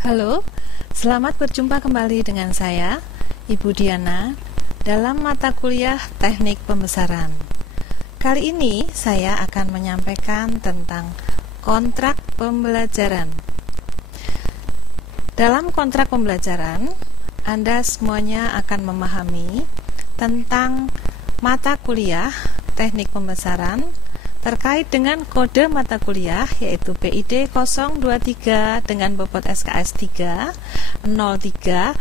Halo, selamat berjumpa kembali dengan saya, Ibu Diana, dalam mata kuliah Teknik Pembesaran. Kali ini saya akan menyampaikan tentang kontrak pembelajaran. Dalam kontrak pembelajaran, Anda semuanya akan memahami tentang mata kuliah Teknik Pembesaran terkait dengan kode mata kuliah yaitu PID 023 dengan bobot SKS 3 03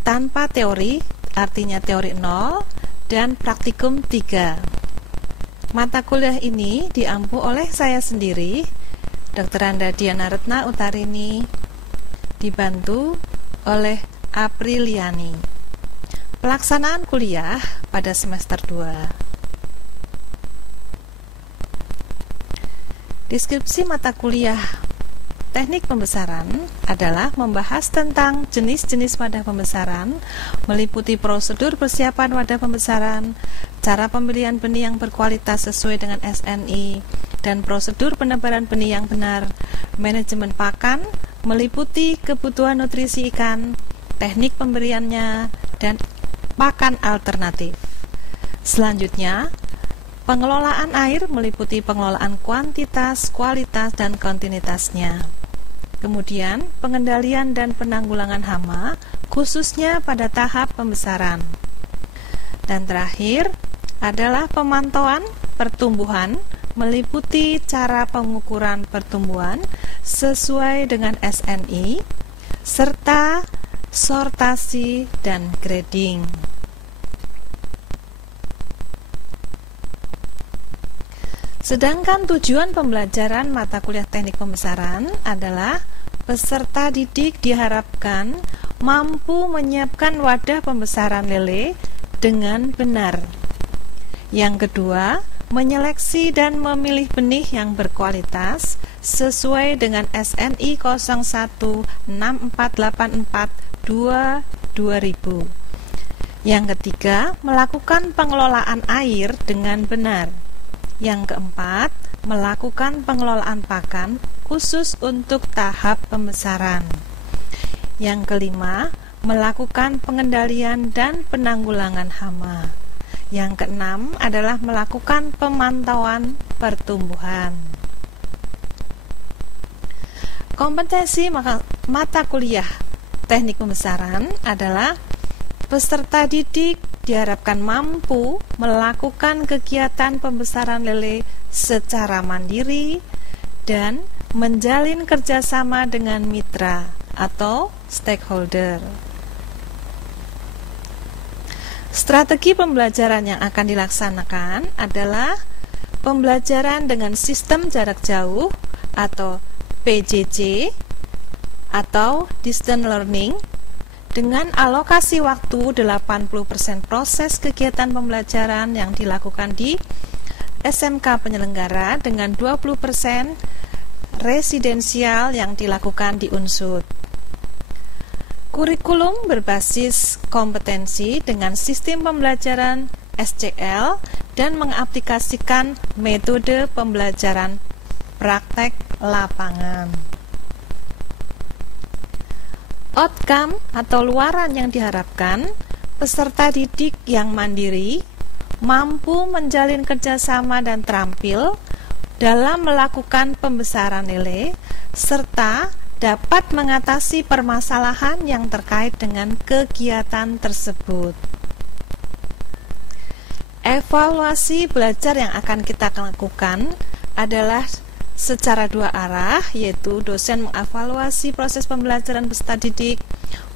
tanpa teori, artinya teori 0 dan praktikum 3. Mata kuliah ini diampu oleh saya sendiri, Dr. Anda Diana Retna Utarini, dibantu oleh Apriliani. Pelaksanaan kuliah pada semester 2. Deskripsi mata kuliah Teknik Pembesaran adalah membahas tentang jenis-jenis wadah pembesaran, meliputi prosedur persiapan wadah pembesaran, cara pembelian benih yang berkualitas sesuai dengan SNI, dan prosedur penebaran benih yang benar, manajemen pakan, meliputi kebutuhan nutrisi ikan, teknik pemberiannya, dan pakan alternatif. Selanjutnya, pengelolaan air meliputi pengelolaan kuantitas, kualitas, dan kontinuitasnya. Kemudian, pengendalian dan penanggulangan hama, khususnya pada tahap pembesaran. Dan terakhir adalah pemantauan pertumbuhan, meliputi cara pengukuran pertumbuhan sesuai dengan SNI, serta sortasi dan grading. Sedangkan tujuan pembelajaran mata kuliah Teknik Pembesaran adalah peserta didik diharapkan mampu menyiapkan wadah pembesaran lele dengan benar. Yang kedua, menyeleksi dan memilih benih yang berkualitas sesuai dengan SNI 016484-2000. Yang ketiga, melakukan pengelolaan air dengan benar. Yang keempat, melakukan pengelolaan pakan khusus untuk tahap pembesaran. Yang kelima, melakukan pengendalian dan penanggulangan hama. Yang keenam adalah melakukan pemantauan pertumbuhan. Kompetensi mata kuliah Teknik Pembesaran adalah peserta didik diharapkan mampu melakukan kegiatan pembesaran lele secara mandiri dan menjalin kerjasama dengan mitra atau stakeholder. Strategi pembelajaran yang akan dilaksanakan adalah pembelajaran dengan sistem jarak jauh atau PJJ atau distance learning dengan alokasi waktu 80% proses kegiatan pembelajaran yang dilakukan di SMK penyelenggara dengan 20% residensial yang dilakukan di Unsud. Kurikulum berbasis kompetensi dengan sistem pembelajaran SCL dan mengaplikasikan metode pembelajaran praktek lapangan. Outcome atau luaran yang diharapkan, peserta didik yang mandiri, mampu menjalin kerjasama dan terampil dalam melakukan pembesaran lele, serta dapat mengatasi permasalahan yang terkait dengan kegiatan tersebut. Evaluasi belajar yang akan kita lakukan adalah secara dua arah, yaitu dosen mengevaluasi proses pembelajaran peserta didik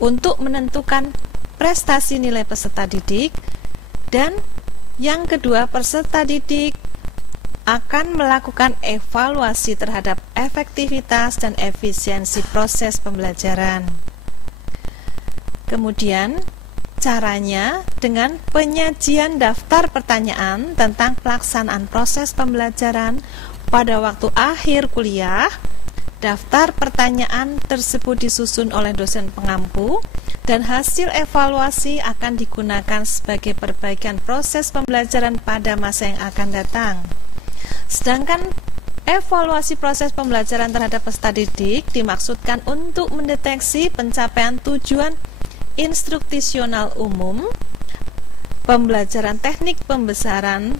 untuk menentukan prestasi nilai peserta didik, dan yang kedua, peserta didik akan melakukan evaluasi terhadap efektivitas dan efisiensi proses pembelajaran. Kemudian, caranya dengan penyajian daftar pertanyaan tentang pelaksanaan proses pembelajaran pada waktu akhir kuliah. Daftar pertanyaan tersebut disusun oleh dosen pengampu dan hasil evaluasi akan digunakan sebagai perbaikan proses pembelajaran pada masa yang akan datang. Sedangkan Evaluasi proses pembelajaran terhadap peserta didik dimaksudkan untuk mendeteksi pencapaian tujuan instruksional umum, pembelajaran teknik pembesaran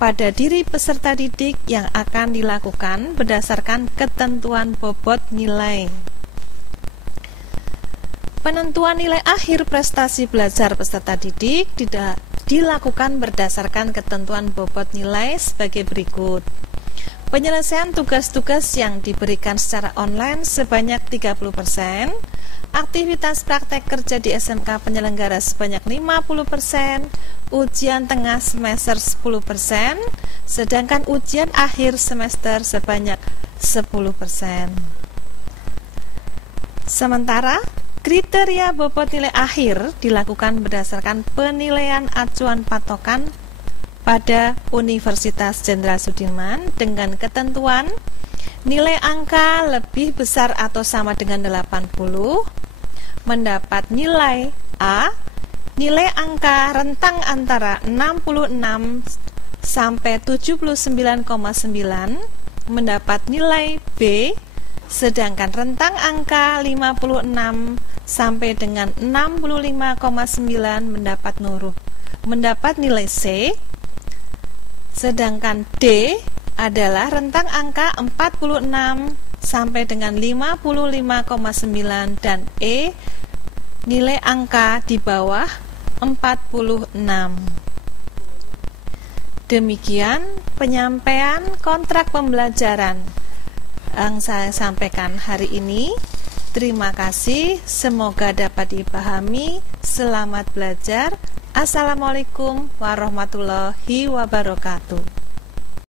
pada diri peserta didik yang akan dilakukan berdasarkan ketentuan bobot nilai. Penentuan nilai akhir prestasi belajar peserta didik dilakukan berdasarkan ketentuan bobot nilai sebagai berikut. Penyelesaian tugas-tugas yang diberikan secara online sebanyak 30%, aktivitas praktek kerja di SMK penyelenggara sebanyak 50%, ujian tengah semester 10%, sedangkan ujian akhir semester sebanyak 10%. Sementara, kriteria bobot nilai akhir dilakukan berdasarkan penilaian acuan patokan pada Universitas Jenderal Sudirman dengan ketentuan nilai angka lebih besar atau sama dengan 80 mendapat nilai A, nilai angka rentang antara 66 sampai 79,9 mendapat nilai B, sedangkan rentang angka 56 sampai dengan 65,9 mendapat nilai C, sedangkan D adalah rentang angka 46 sampai dengan 55,9 dan E nilai angka di bawah 46. Demikian penyampaian kontrak pembelajaran yang saya sampaikan hari ini. Terima kasih, semoga dapat dipahami. Selamat belajar. Assalamualaikum warahmatullahi wabarakatuh.